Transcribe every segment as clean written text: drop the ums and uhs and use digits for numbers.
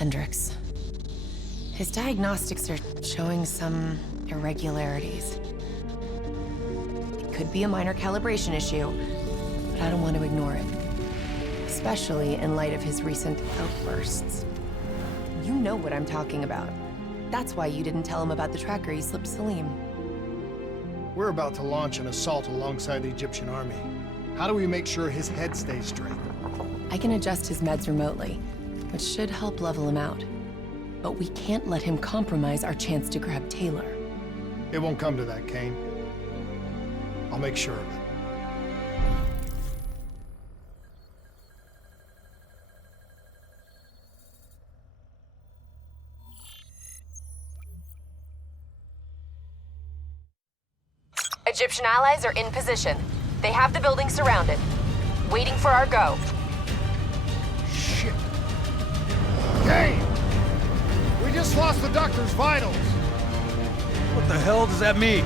Hendricks. His diagnostics are showing some irregularities. It could be a minor calibration issue, but I don't want to ignore it. Especially in light of his recent outbursts. You know what I'm talking about. That's why you didn't tell him about the tracker you slipped Salim. We're about to launch an assault alongside the Egyptian army. How do we make sure his head stays straight? I can adjust his meds remotely, which should help level him out. But we can't let him compromise our chance to grab Taylor. It won't come to that, Kane. I'll make sure of it. Egyptian allies are in position. They have the building surrounded. Waiting for our go. Shit. Kane! We just lost the doctor's vitals. What the hell does that mean?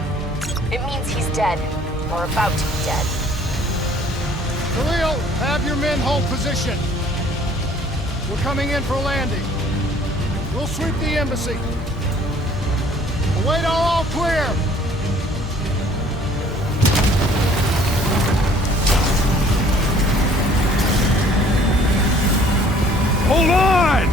It means he's dead. Or about to be dead. Khalil, have your men hold position. We're coming in for landing. We'll sweep the embassy. Await all clear. Hold on!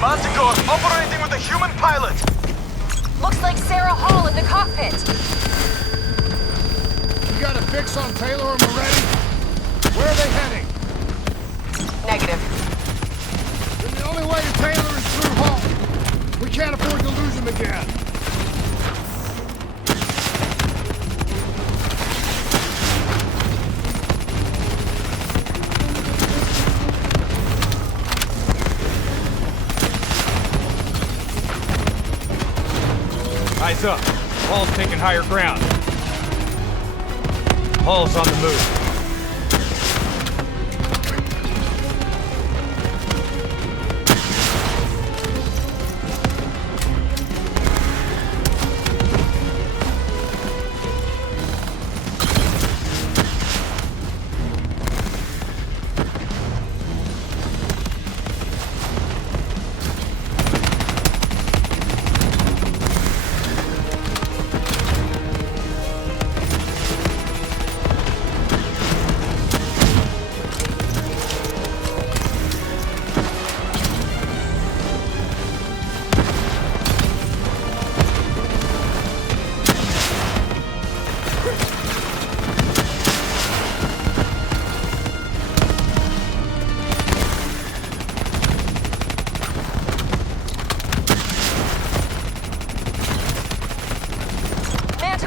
Manticore operating with a human pilot! Looks like Sarah Hall in the cockpit. You got a fix on Taylor or Moretti? Where are they heading? Negative. Then the only way to Taylor is through Hall. We can't afford to lose him again. Eyes up. Hall's taking higher ground. Hall's on the move.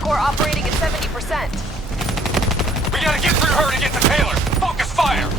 Operating at 70%. We gotta get through her to get to Taylor! Focus fire!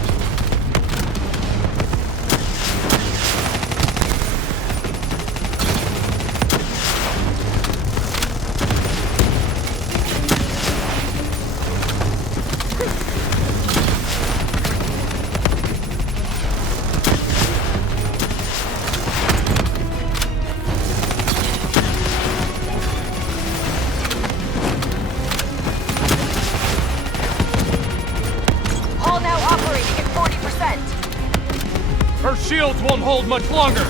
Her shields won't hold much longer!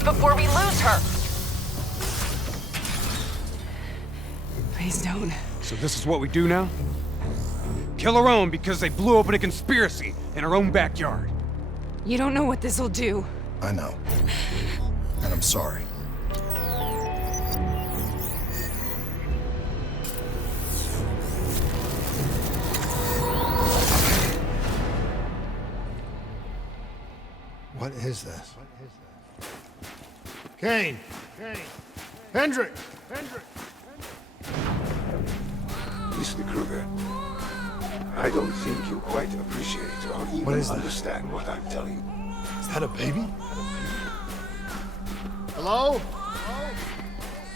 place before we lose her. Please don't. So this is what we do now? Kill our own because they blew open a conspiracy in our own backyard. You don't know what this'll do. I know. And I'm sorry. What is this? Kane! Hendrik! Mr. Kruger, I don't think you quite appreciate or What even is that? understand what I'm telling you. Is that a baby? Hello?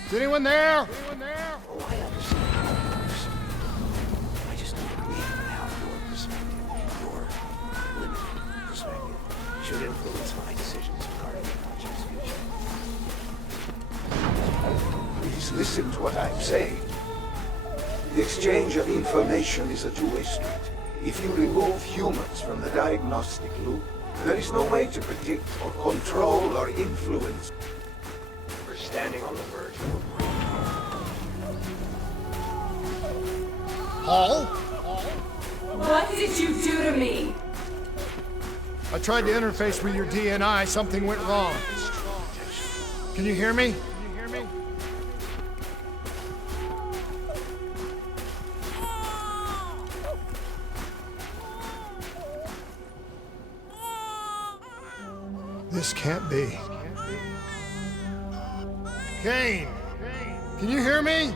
Is anyone there? Oh, I understand. I just don't believe in how your perspective, your limited perspective, should influence my decisions regarding the project's future. Please listen to what I'm saying. The exchange of information is a two-way street. If you remove humans from the diagnostic loop, there is no way to predict or control or influence. We're standing on the verge of a Paul? What did you do to me? I tried to interface with your DNI. Something went wrong. Can you hear me? This can't be. Kane! Can you hear me?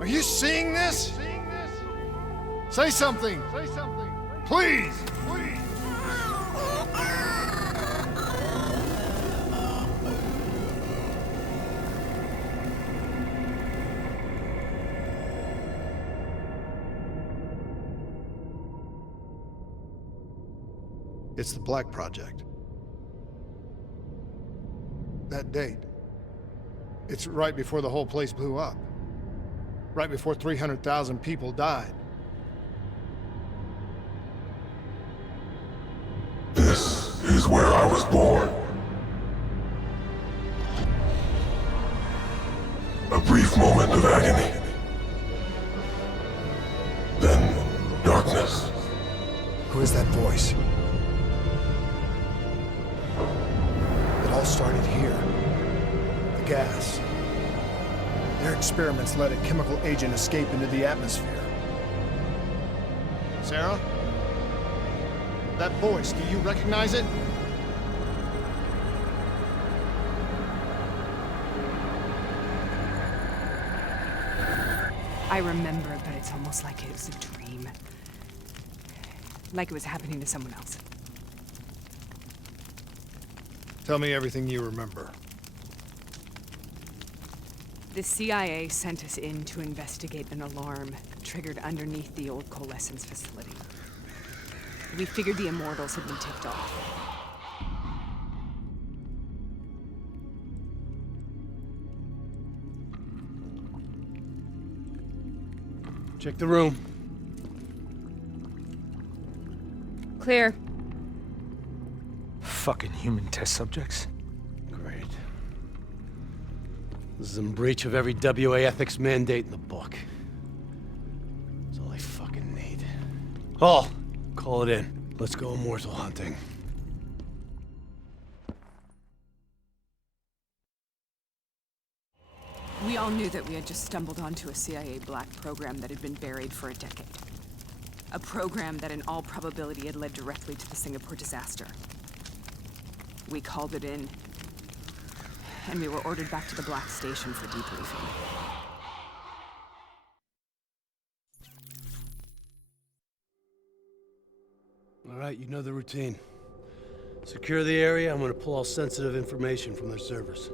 Are you seeing this? Say something! Please! It's the Black Project. That date. It's right before the whole place blew up. Right before 300,000 people died. This is where I was born. A brief moment of agony. Then darkness. Who is that voice? It all started here. The gas. Their experiments let a chemical agent escape into the atmosphere. Sarah? That voice, do you recognize it? I remember, but it's almost like it was a dream. Like it was happening to someone else. Tell me everything you remember. The CIA sent us in to investigate an alarm triggered underneath the old coalescence facility. We figured the Immortals had been tipped off. Check the room. Clear. Fucking human test subjects. Great. This is in breach of every WA ethics mandate in the book. That's all I fucking need. Hall, call it in. Let's go immortal hunting. We all knew that we had just stumbled onto a CIA black program that had been buried for a decade. A program that in all probability had led directly to the Singapore disaster. We called it in, and we were ordered back to the Black Station for debriefing. All right, you know the routine. Secure the area. I'm gonna pull all sensitive information from their servers.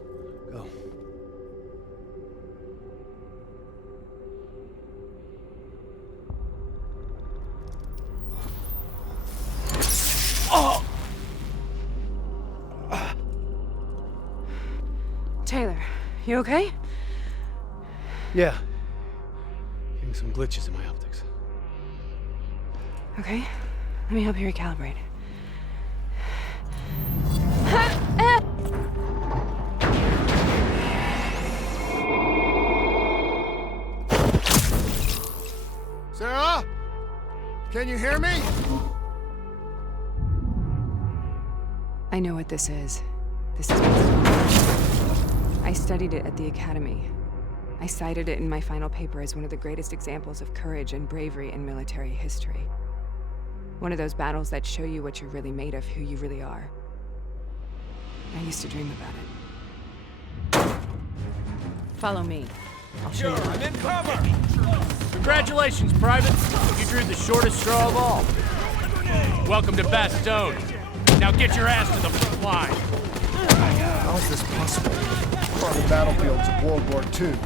Go. Taylor, you okay? Yeah. Getting some glitches in my optics. Okay, let me help you recalibrate. Can you hear me? I know what this is. This is I studied it at the Academy. I cited it in my final paper as one of the greatest examples of courage and bravery in military history. One of those battles that show you what you're really made of, who you really are. I used to dream about it. Follow me. I'll show you. I'm in cover! Congratulations, Private. You drew the shortest straw of all. Welcome to Bastogne. Now get your ass to the front line. How is this possible? Part of the battlefields of World War II.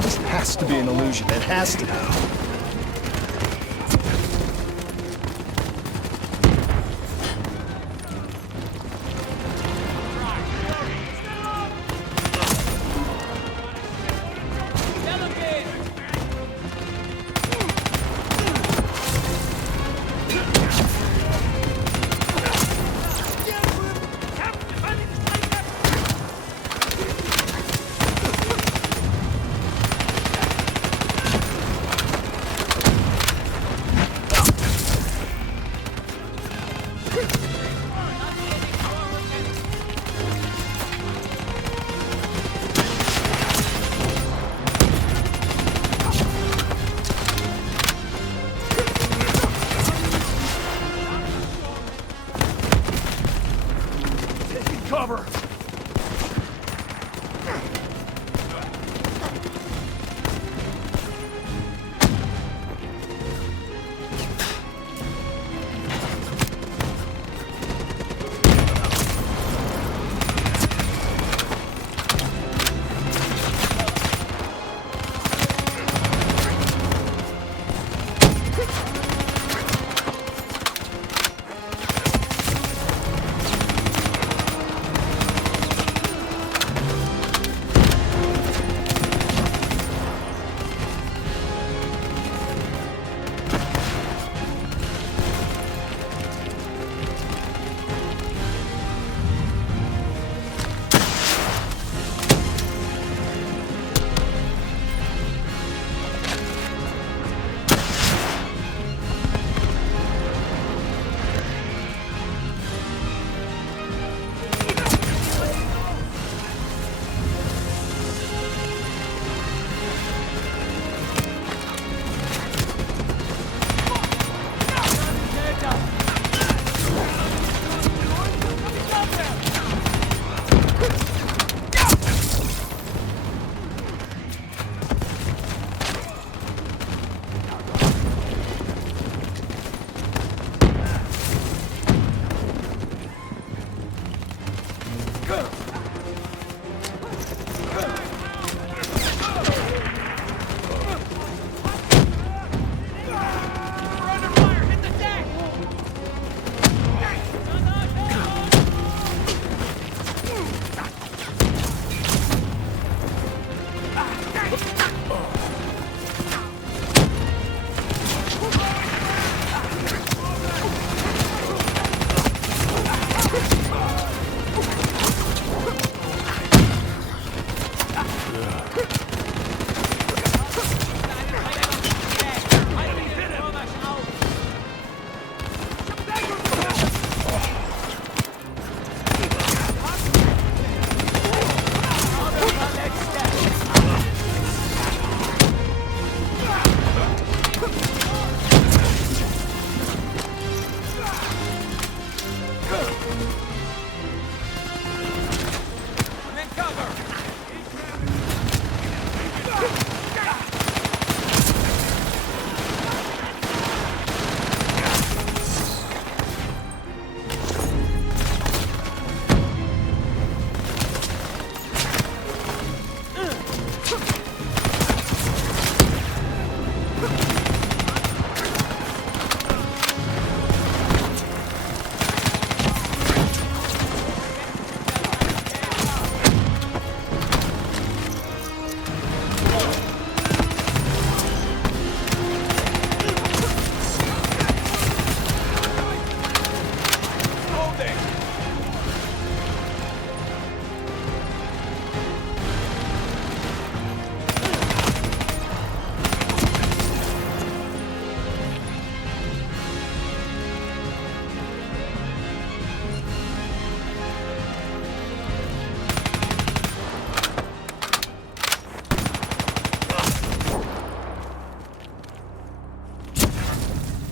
This has to be an illusion. It has to be.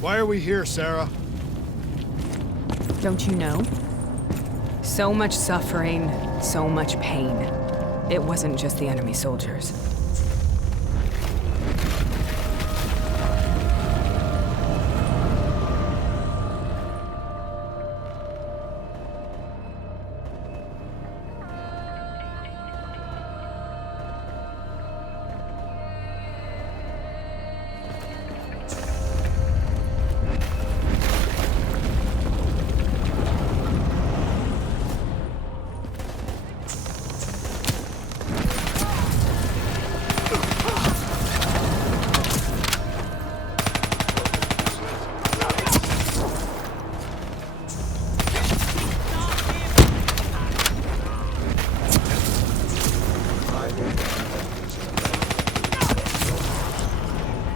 Why are we here, Sarah? Don't you know? So much suffering, so much pain. It wasn't just the enemy soldiers.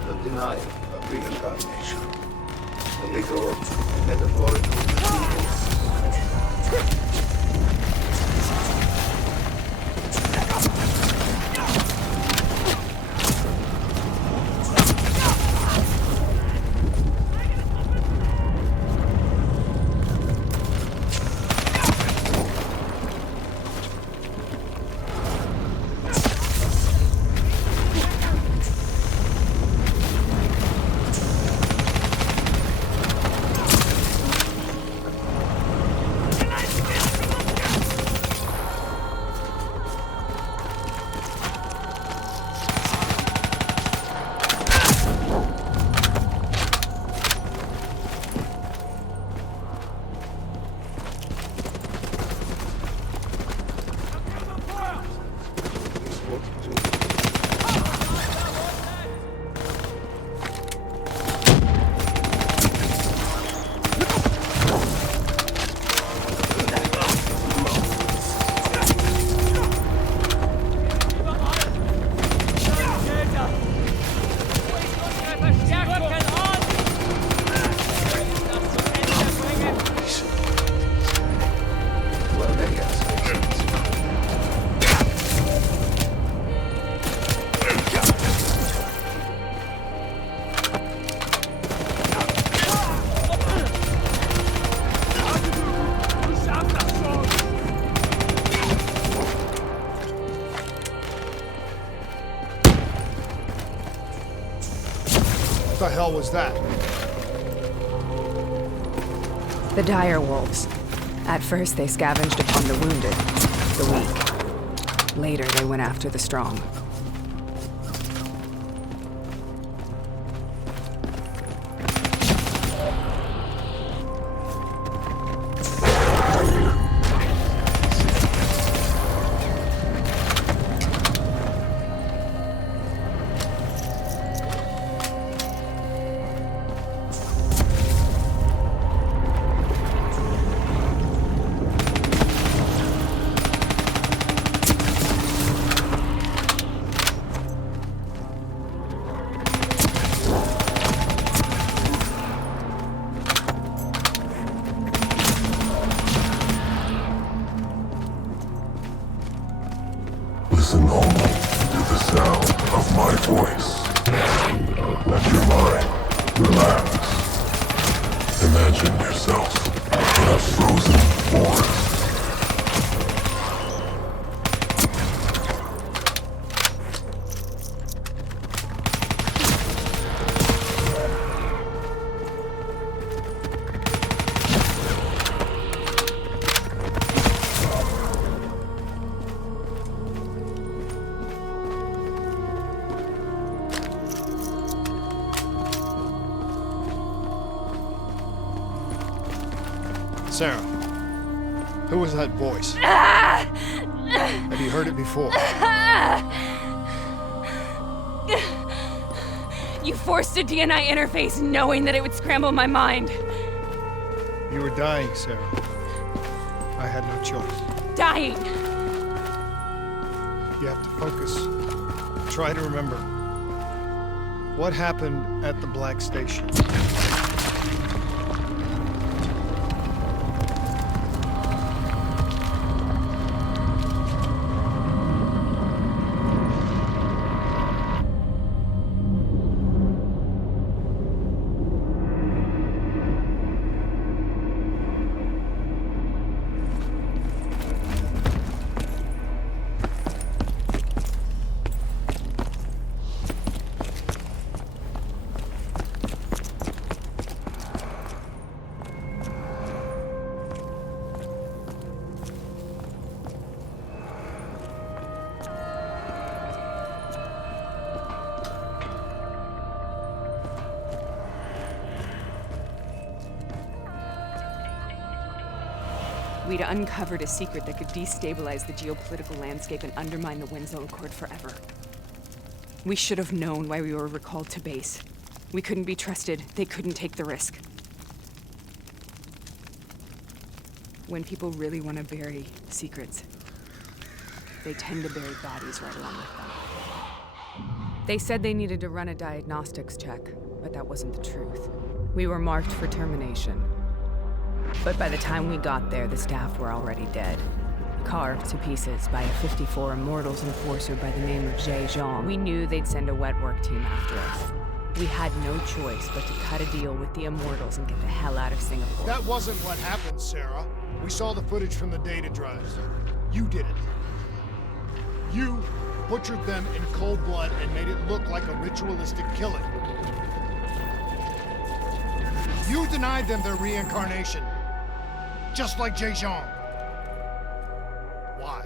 The denial of reincarnation. The literal, metaphorical What the hell was that? The dire wolves. At first, they scavenged upon the wounded, the weak. Later, they went after the strong. Listen only to the sound of my voice. Let your mind relax. Imagine yourself in a frozen forest. Sarah, who was that voice? Have you heard it before? You forced a DNI interface knowing that it would scramble my mind. You were dying, Sarah. I had no choice. Dying! You have to focus. Try to remember. What happened at the Black Station? We'd uncovered a secret that could destabilize the geopolitical landscape and undermine the Winslow Accord forever. We should have known why we were recalled to base. We couldn't be trusted. They couldn't take the risk. When people really want to bury secrets, they tend to bury bodies right along with them. They said they needed to run a diagnostics check, but that wasn't the truth. We were marked for termination. But by the time we got there, the staff were already dead. Carved to pieces by a 54 Immortals enforcer by the name of Jay Zhang. We knew they'd send a wet work team after us. We had no choice but to cut a deal with the Immortals and get the hell out of Singapore. That wasn't what happened, Sarah. We saw the footage from the data drives. You did it. You butchered them in cold blood and made it look like a ritualistic killing. You denied them their reincarnation. Just like Jay Zhang. Why?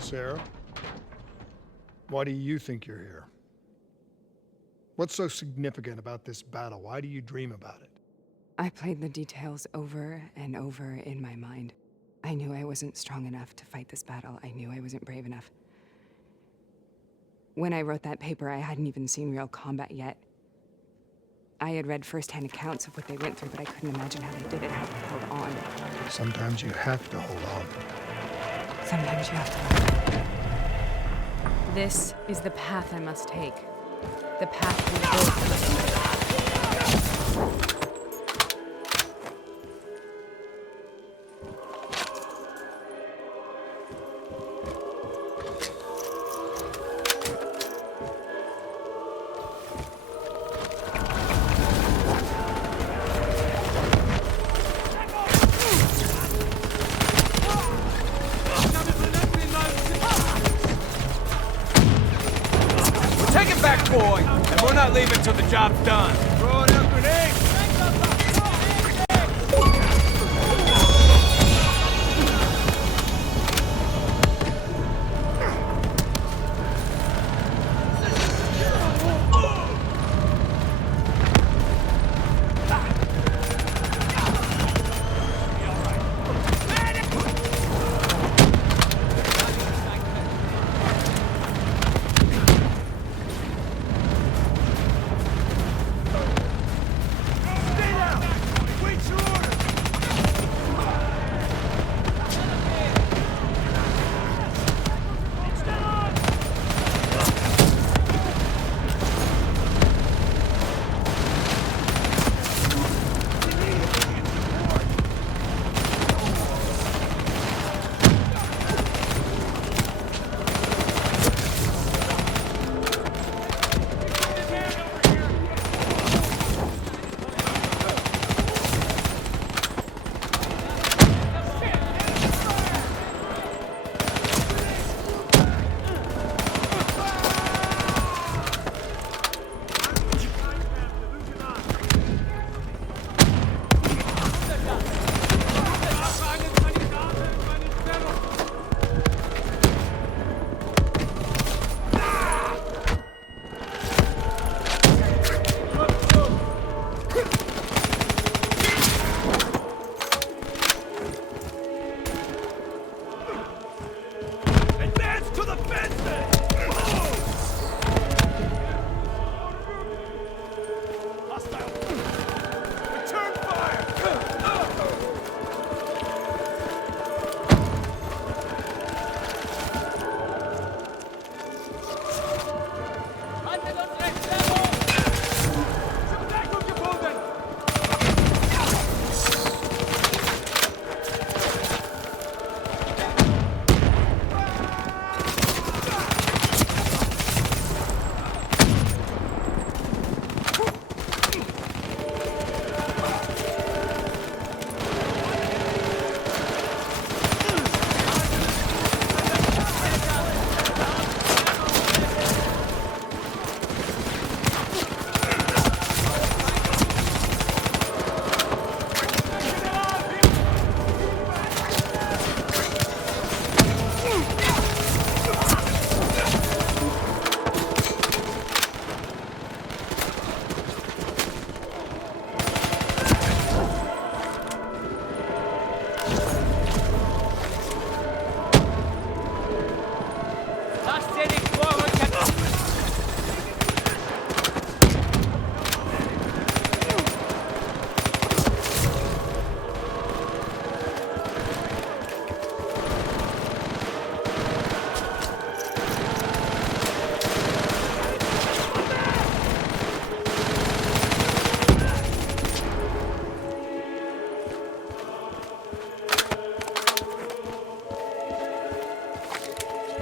Sarah? Why do you think you're here? What's so significant about this battle? Why do you dream about it? I played the details over and over in my mind. I knew I wasn't strong enough to fight this battle. I knew I wasn't brave enough. When I wrote that paper, I hadn't even seen real combat yet. I had read first-hand accounts of what they went through, but I couldn't imagine how they did it, how they held on. Sometimes you have to hold on. Sometimes you have to learn. This is the path I must take. The path we both must take. Take it back, boy! And we're not leaving till the job's done. Throwing up grenades!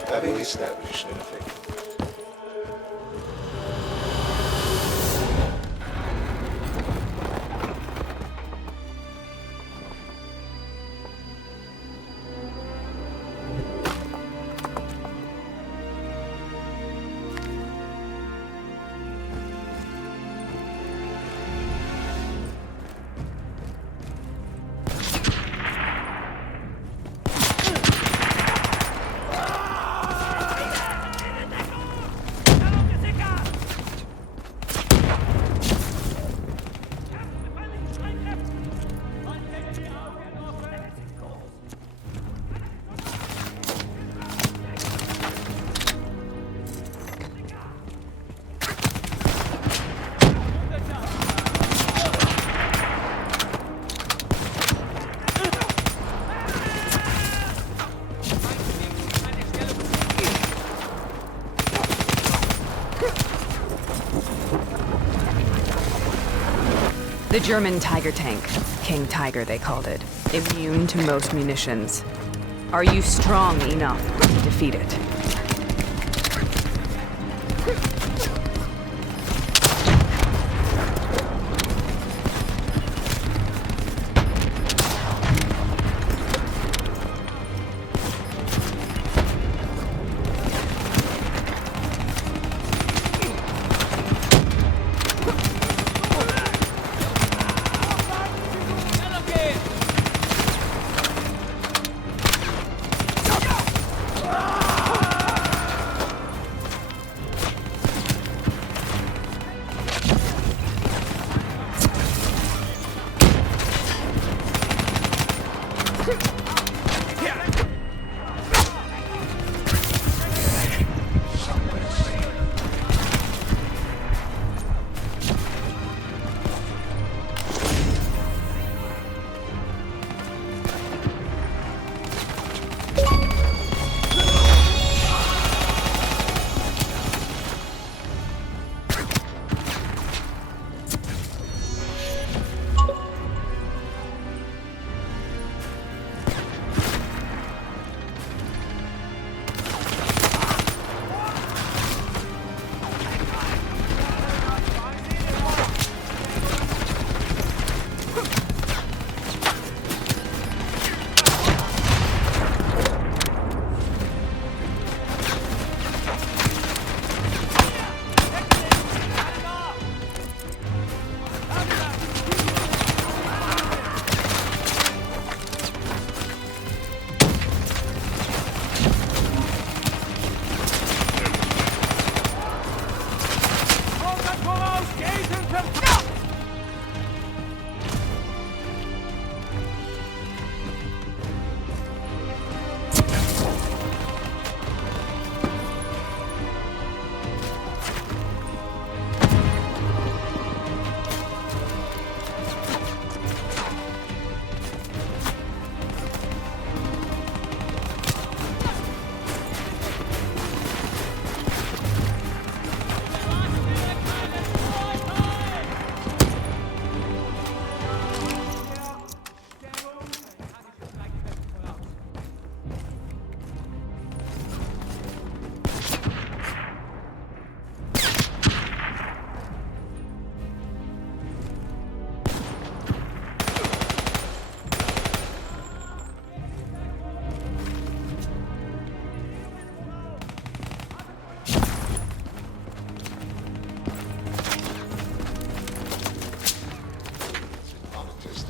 Having established an effect. The German Tiger tank. King Tiger, they called it. Immune to most munitions. Are you strong enough to defeat it?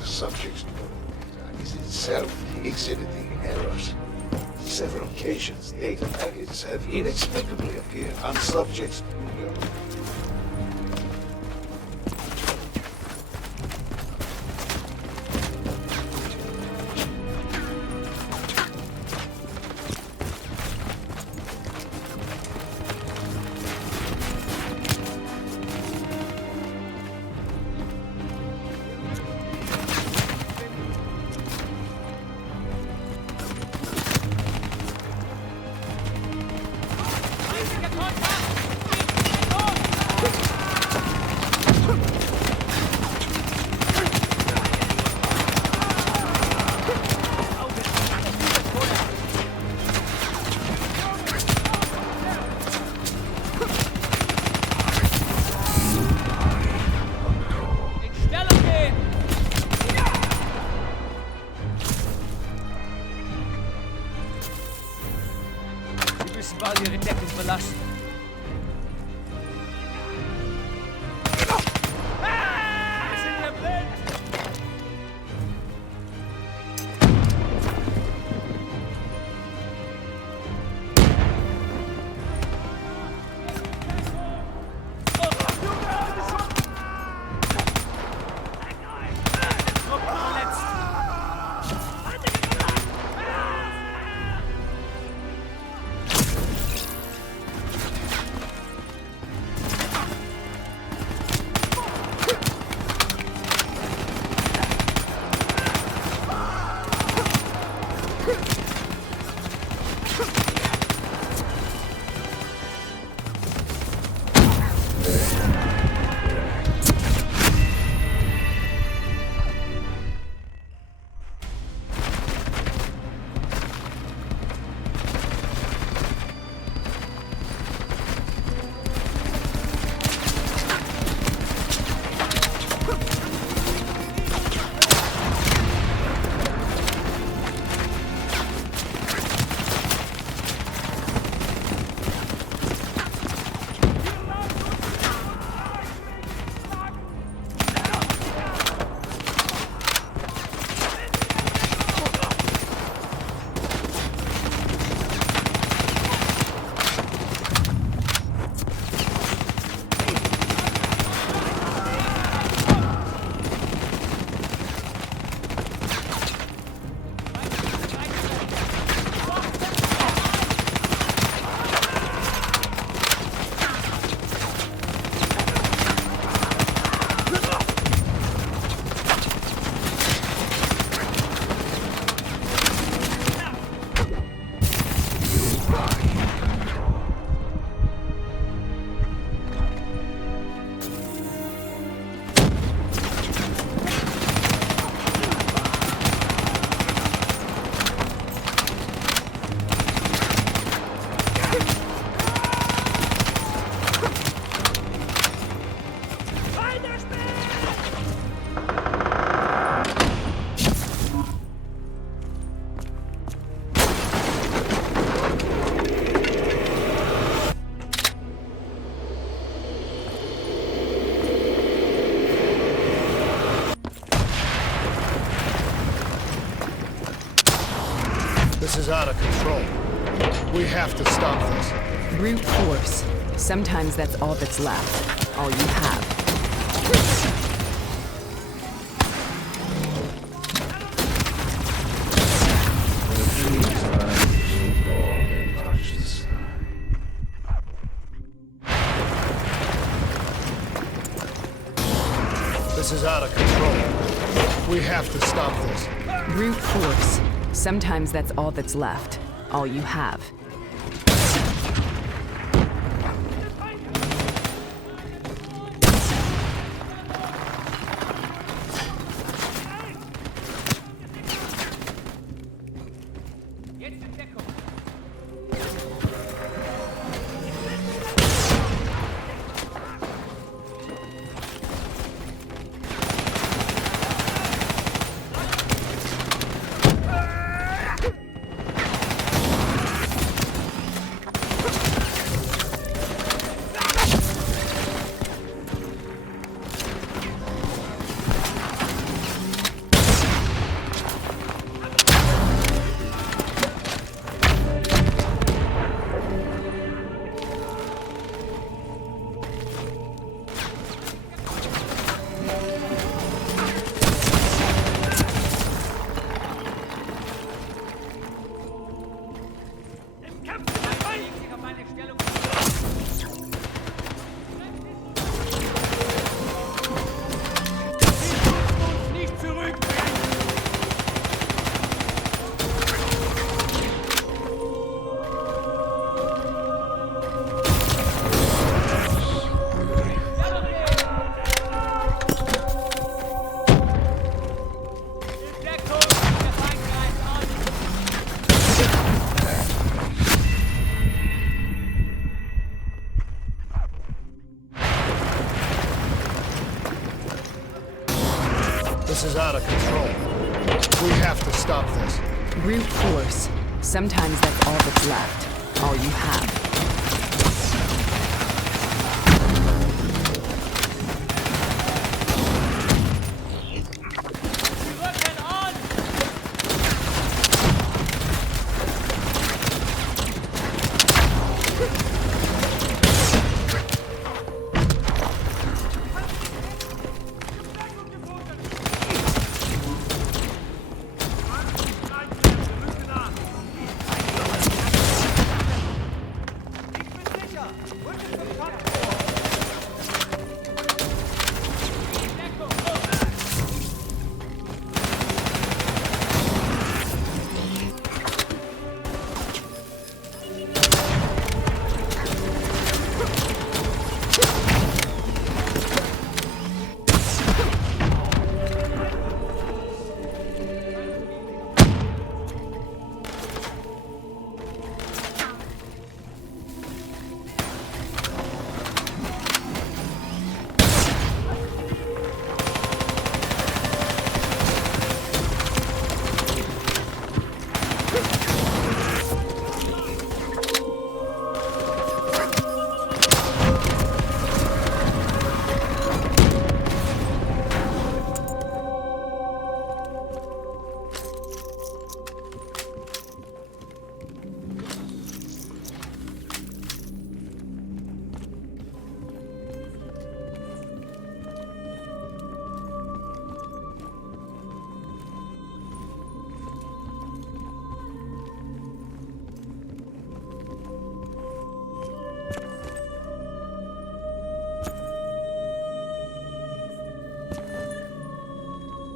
Subject's is itself exhibiting errors. Several occasions, data packets have inexplicably appeared on subjects. Ball ihre Deckung verlassen. This is out of control. We have to stop this. Brute force. Sometimes that's all that's left. All you have. This is out of control. We have to stop this. Brute force. Sometimes that's all that's left. All you have. This is out of control. We have to stop this. Brute force. Sometimes that's all that's left. All you have.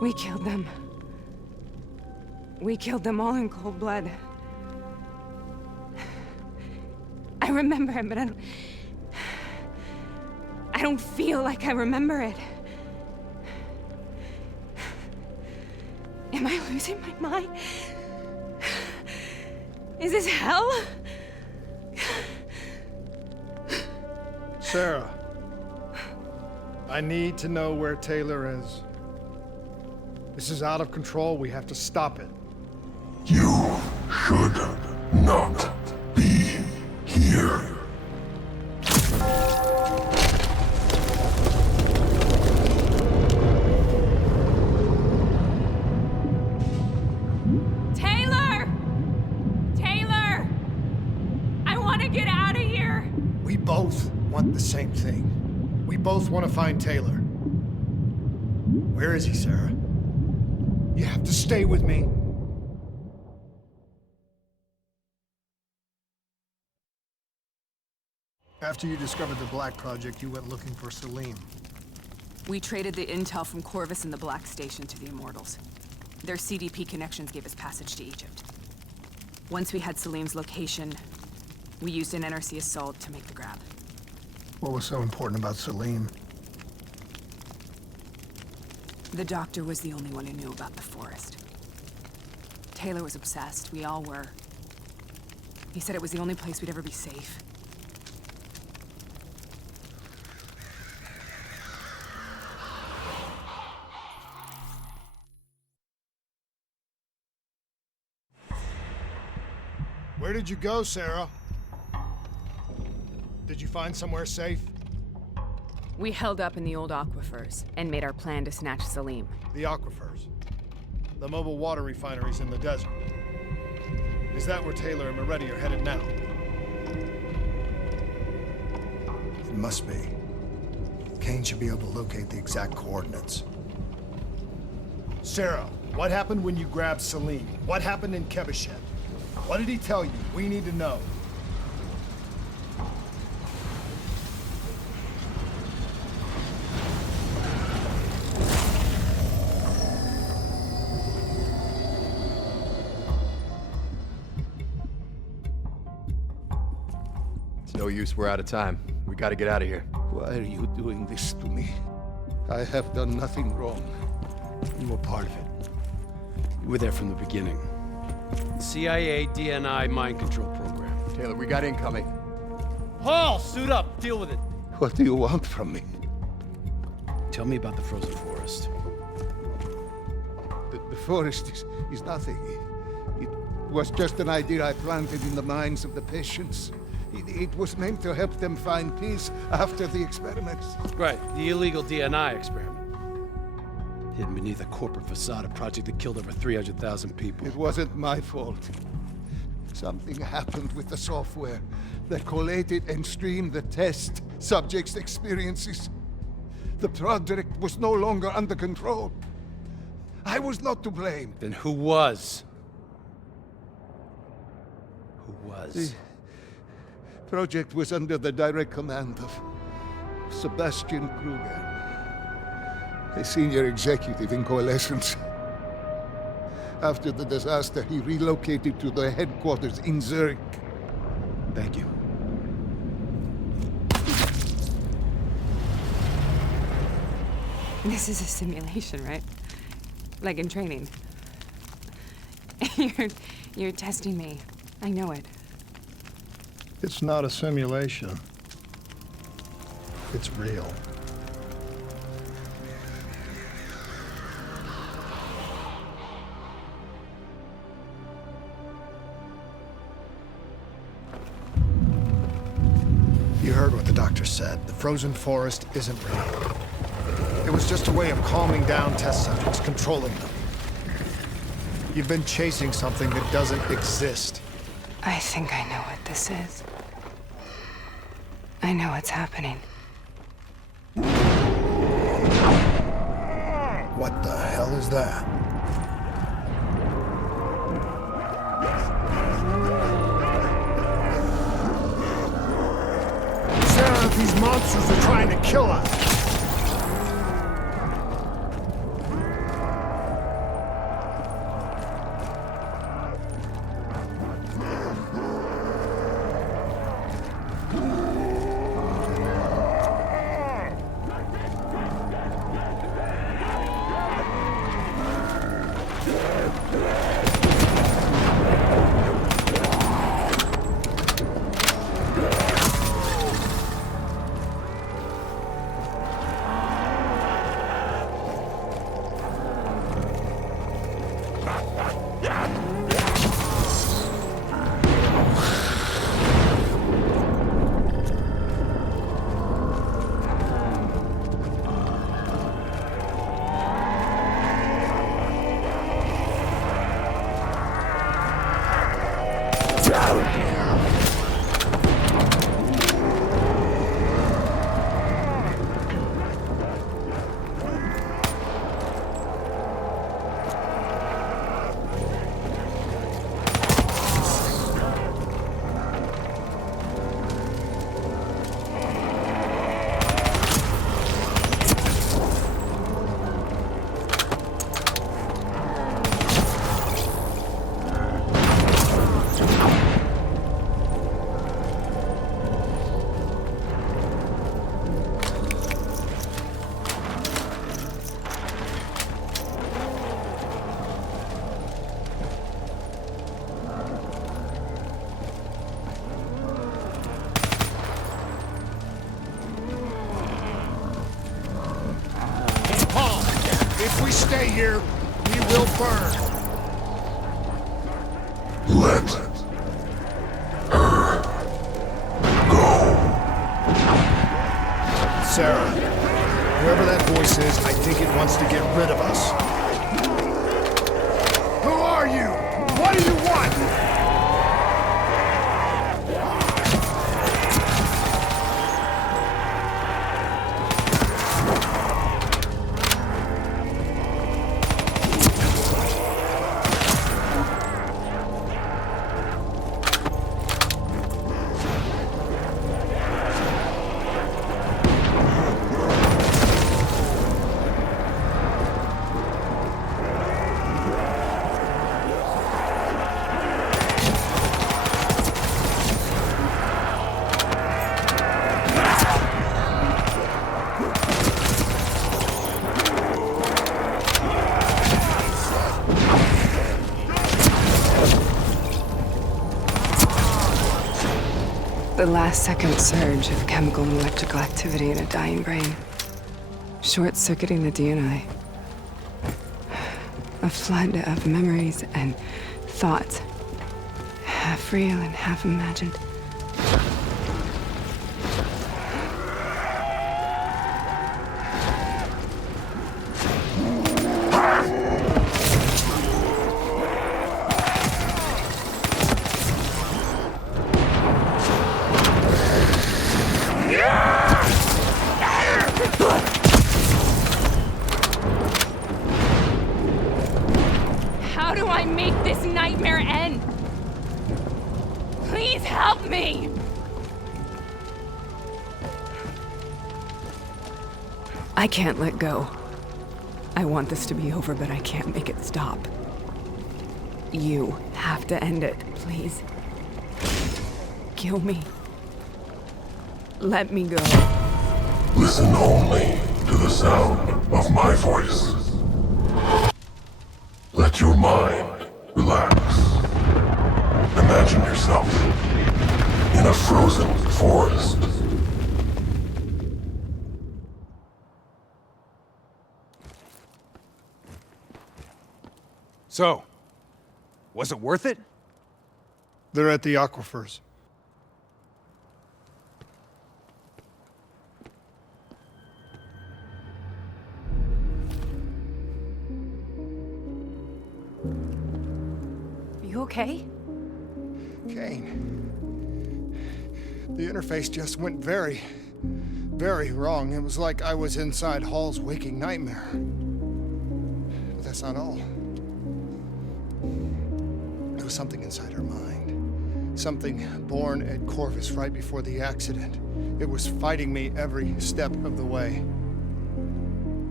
We killed them. We killed them all in cold blood. I remember it, but I don't feel like I remember it. Am I losing my mind? Is this hell? Sarah, I need to know where Taylor is. This is out of control. We have to stop it. You should not be here. Taylor! Taylor! I want to get out of here! We both want the same thing. We both want to find Taylor. Where is he, Sarah? You have to stay with me. After you discovered the Black Project, you went looking for Salim. We traded the intel from Corvus and the Black Station to the Immortals. Their CDP connections gave us passage to Egypt. Once we had Salim's location, we used an NRC assault to make the grab. What was so important about Salim? The doctor was the only one who knew about the forest. Taylor was obsessed. We all were. He said it was the only place we'd ever be safe. Where did you go, Sarah? Did you find somewhere safe? We held up in the old aquifers and made our plan to snatch Salim. The aquifers. The mobile water refineries in the desert. Is that where Taylor and Moretti are headed now? It must be. Kane should be able to locate the exact coordinates. Sarah, what happened when you grabbed Salim? What happened in Kebeshet? What did he tell you? We need to know. It's no use, we're out of time. We gotta get out of here. Why are you doing this to me? I have done nothing wrong. You were part of it. You were there from the beginning. CIA DNI mind control program. Taylor, we got incoming. Paul, suit up. Deal with it. What do you want from me? Tell me about the frozen forest. Forest is nothing. It was just an idea I planted in the minds of the patients. It was meant to help them find peace after the experiments. Right, the illegal DNI experiment. Hidden beneath a corporate facade, a project that killed over 300,000 people. It wasn't my fault. Something happened with the software that collated and streamed the test subjects' experiences. The project was no longer under control. I was not to blame. Then who was? Who was? The project was under the direct command of Sebastian Kruger, a senior executive in Coalescence. After the disaster, he relocated to the headquarters in Zurich. Thank you. This is a simulation, right? Like in training. You're testing me. I know it. It's not a simulation. It's real. You heard what the doctor said. The frozen forest isn't real. It was just a way of calming down test subjects, controlling them. You've been chasing something that doesn't exist. I think I know what this is. I know what's happening. What the hell is that? Sarah, these monsters are trying to kill us. If we stay here, we will burn. Let her go. Sarah, whoever that voice is, I think it wants to get rid of us. Who are you? What do you want? The last-second surge of chemical and electrical activity in a dying brain. Short-circuiting the DNI. A flood of memories and thoughts. Half real and half imagined. How do I make this nightmare end? Please help me! I can't let go. I want this to be over, but I can't make it stop. You have to end it, please. Kill me. Let me go. Listen only to the sound of my voice. Let your mind relax. Imagine yourself in a frozen forest. So, was it worth it? They're at the aquifers. You okay? Kane. The interface just went very wrong. It was like I was inside Hall's waking nightmare. But that's not all. There was something inside her mind. Something born at Corvus right before the accident. It was fighting me every step of the way.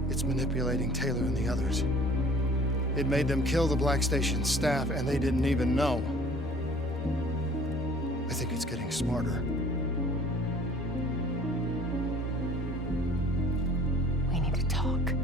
It's manipulating Taylor and the others. It made them kill the Black Station staff, and they didn't even know. I think it's getting smarter. We need to talk.